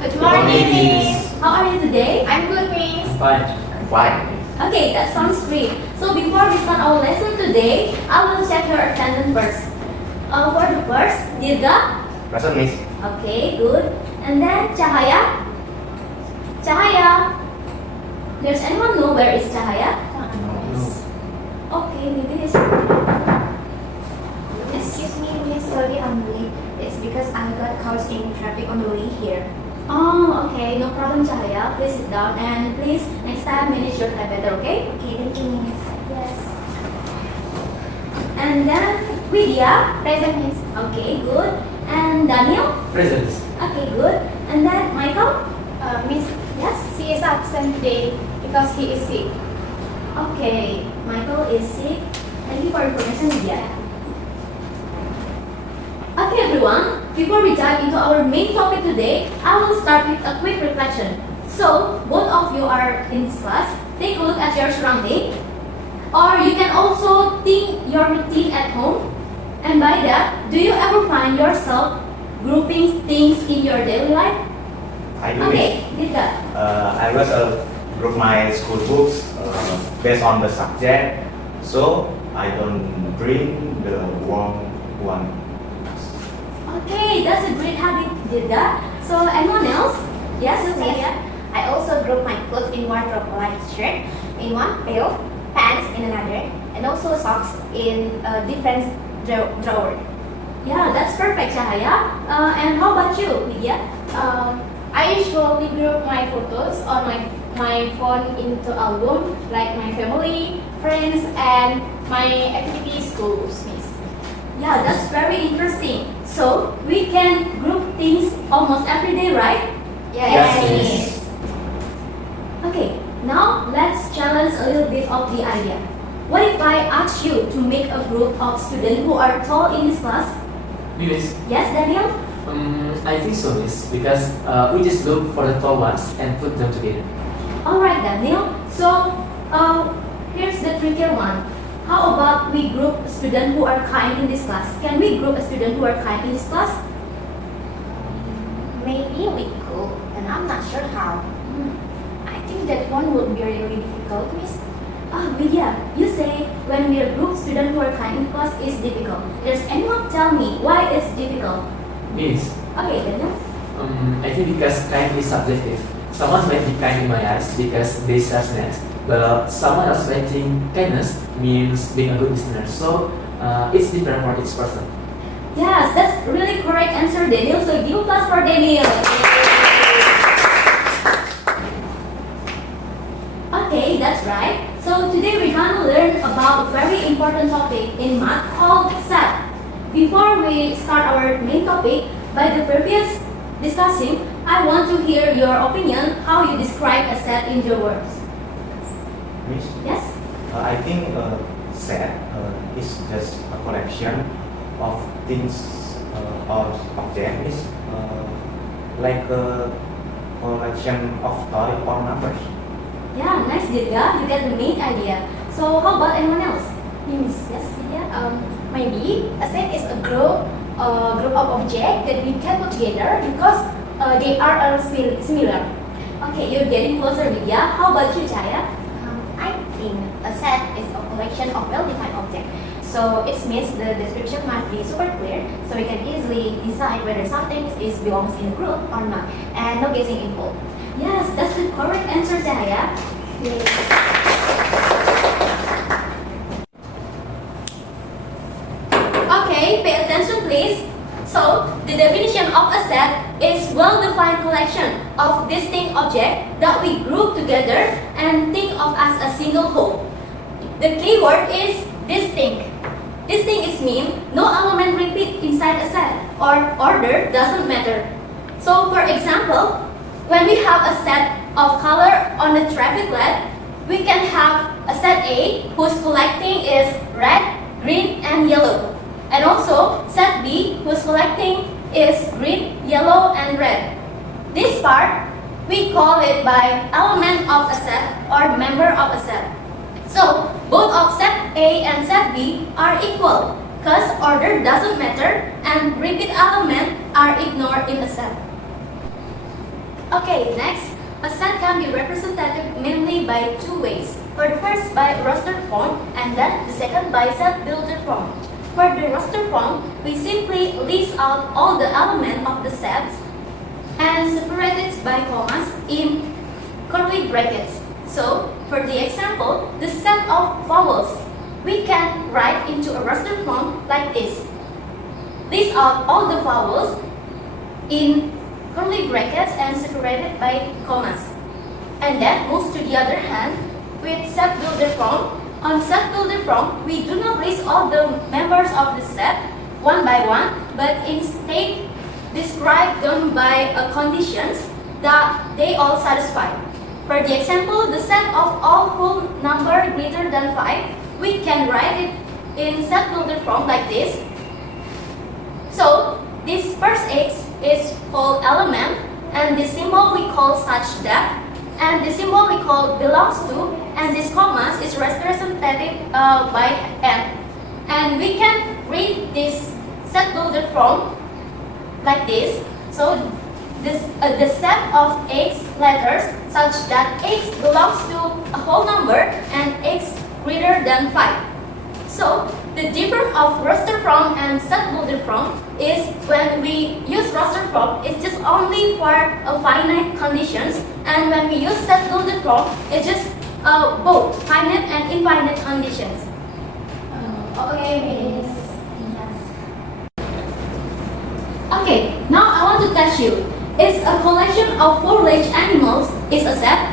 Good morning, Miss. How are you today? I'm good, Miss. Fine. Fine. Okay, that sounds great. So before we start our lesson today, I will check your attendance first. For the first, Dirga. Present, Miss. Okay, good. And then Cahaya. Cahaya. Does anyone know where is Cahaya? Okay, maybe it's. Excuse me, Miss. Sorry, I'm late. It's because I got caught in traffic on the way here. Oh, okay, no problem, Cahaya. Please sit down and please next time manage your time better, okay? Okay, thank you, Miss. Yes. And then Widya. Present, Miss. Okay, good. And Daniel. Present. Okay, good. And then Michael. Miss, Yes. he is absent today because he is sick. Okay, Michael is sick. Thank you for information, Widya. Okay, everyone. Before we dive into our main topic today, I will start with a quick reflection. So, both of you are in this class. Take a look at your surrounding, or you can also think your routine at home. And by that, do you ever find yourself grouping things in your daily life? I do, Okay, Miss. Dika. I was group my school books based on the subject, so I don't bring the wrong one. Okay, that's a great habit, Dika. So, anyone else? Yes, Yes, please. I also group my clothes in wardrobe, like shirt in one pail, pants in another, and also socks in a different drawer. Yeah, that's perfect, Cahaya. And how about you, Widya? I usually group my photos on my phone into album, like my family, friends, and my activities goals, Miss. Yeah, that's very interesting. So, we can group things almost every day, right? Yes, Miss. Okay, now let's challenge a little bit of the idea. What if I ask you to make a group of students who are tall in this class? Miss, Yes, Daniel? I think so, Miss, because we just look for the tall ones and put them together. Alright, Daniel. So, here's the trickier one. How about we group students who are kind in this class? Can we group a student who are kind in this class? Maybe we could, and I'm not sure how. I think that one would be really difficult, Miss. Vidya, you say when we are group students who are kind in class is difficult. Does anyone tell me why it's difficult? Miss, Okay, Daniel. I think because kind is subjective. Someone might be kind in my eyes because they share snacks, but someone else might think kindness means being a good listener. So it's different for each person. Yes, that's really correct answer, Daniel. So give applause for Daniel. Okay, that's right. So today we're gonna learn about a very important topic in math called set. Before we start our main topic, by the previous discussing, I want to hear your opinion how you describe a set in your words. Miss, Yes? I think set is just a collection of things or objects, like a collection of toy or numbers. Yeah, nice, Dirga. You get the main idea. So how about anyone else? Miss. Yes, Vidya? Maybe a set is a group of objects that we can put together because they are similar. Okay, you're getting closer, Vidya. How about you, Chaya? I think a set is a collection of well-defined objects. So it means the description must be super clear, so we can easily decide whether something belongs in a group or not, and no guessing involved. Yes, that's the correct answer, Chaya. Okay, pay attention, please. So, the definition of a set is well-defined collection of distinct objects that we group together and think of as a single whole. The key word is distinct. Distinct is mean no element repeat inside a set or order doesn't matter. So, for example, when we have a set of color on the traffic light, we can have a set A whose collecting is red, green, and yellow. And also set B whose collecting is green, yellow, and red. This part, we call it by element of a set or member of a set. So, both of set A and set B are equal because order doesn't matter and repeat elements are ignored in a set. Okay, next, a set can be represented mainly by two ways. For the first, by roster form, and then the second by set builder form. For the roster form, we simply list out all the elements of the sets and separate it by commas in curly brackets. So, for the example, the set of vowels, we can write into a roster form like this. List out all the vowels in curly brackets and separated by commas. And then move to the other hand with set builder form. On set builder form, we do not list all the members of the set one by one, but instead describe them by conditions that they all satisfy. For the example, the set of all whole number greater than 5, we can write it in set builder form like this. So, this first X is called element, and the symbol we call such that, and the symbol we call belongs to, and this commas is representative by n. And we can read this set builder form like this. So, the set of X letters such that X belongs to a whole number and X greater than 5. So, the difference of roster form and set builder form is when we use roster form, it's just only for a finite conditions, and when we use set builder form, it's just both finite and infinite conditions. Okay, Miss. Yes. Okay, now I want to test you. Is a collection of four-legged animals is a set?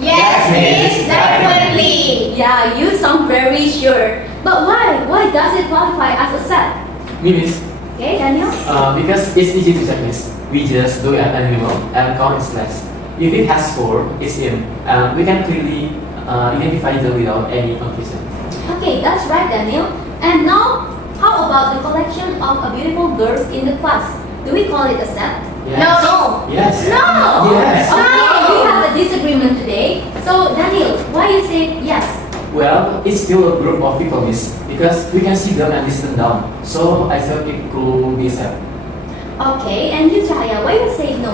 Yes, Miss. Definitely. Yeah, you sound very sure. But why? Why does it qualify as a set? Miss, Okay, Daniel? because it's easy to check this. We just do an animal and count its legs. If it has 4, it's in. We can clearly identify them without any confusion. Okay, that's right, Daniel. And now, how about the collection of beautiful girls in the class? Do we call it a set? Yes. No. Yes. No! Yes. Okay, we have a disagreement today. So, Daniel, why you say yes? Well, it's still a group of people, Miss, because we can see them and listen down. So I thought it could be said. Okay, and you, Cahaya, why you say no?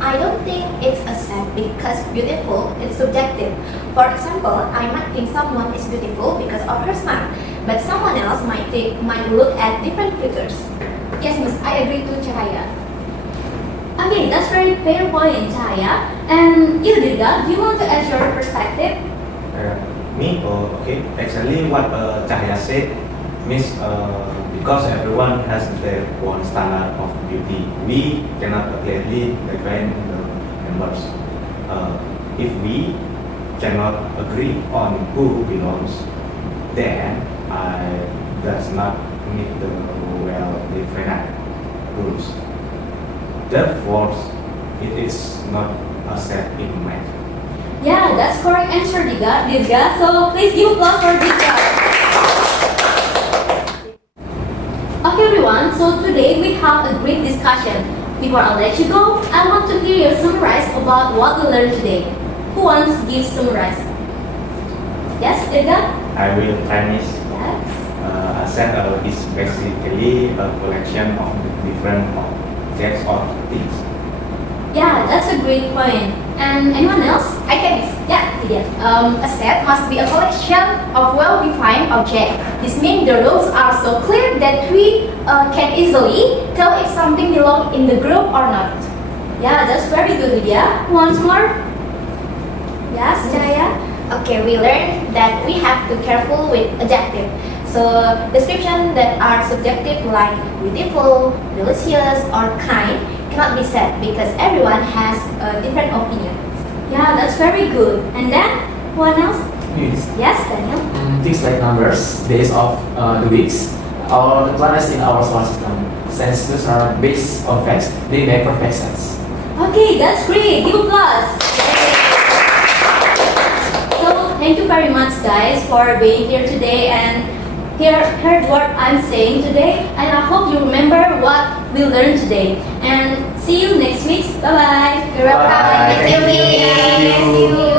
I don't think it's a set because beautiful is subjective. For example, I might think someone is beautiful because of her smile, but someone else might look at different figures. Yes, Miss, I agree to Cahaya. Okay, that's very fair point, Cahaya. And you, Dirga, do you want to add your perspective? Me? Oh, okay. Actually, what Cahaya said means because everyone has their own standard of beauty, we cannot clearly define the members. If we cannot agree on who belongs, then I does not meet the well-defined rules. Therefore, it is not a set in mind. Yeah, that's correct answer, Dirga. So please give applause for Dirga. Okay, everyone. So today we have a great discussion. Before I let you go, I want to hear you summarize about what we learned today. Who wants to give summarize? Yes, Dirga? I will try this. Yes. A set is basically a collection of different objects or things. Yeah, that's a great point. And anyone else? I can miss. Yeah, Lydia. A set must be a collection of well-defined objects. This means the rules are so clear that we can easily tell if something belongs in the group or not. Yeah, that's very good, Lydia. Once more? Yes, Jaya? Okay, we learned that we have to be careful with adjective. So descriptions that are subjective like beautiful, delicious, or kind cannot be said because everyone has a different opinion. Yeah, that's very good. And then, what else? Miss, Yes, Daniel? things like numbers, days of the weeks, or the planets in our solar system. Since those are based on facts, they make perfect sense. Okay, that's great. Give applause. So, thank you very much, guys, for being here today and heard what I'm saying today. And I hope you remember what we learned today. And see you next week. Bye-bye. You're welcome. Bye. Thank you, Miss. Thank you. See you.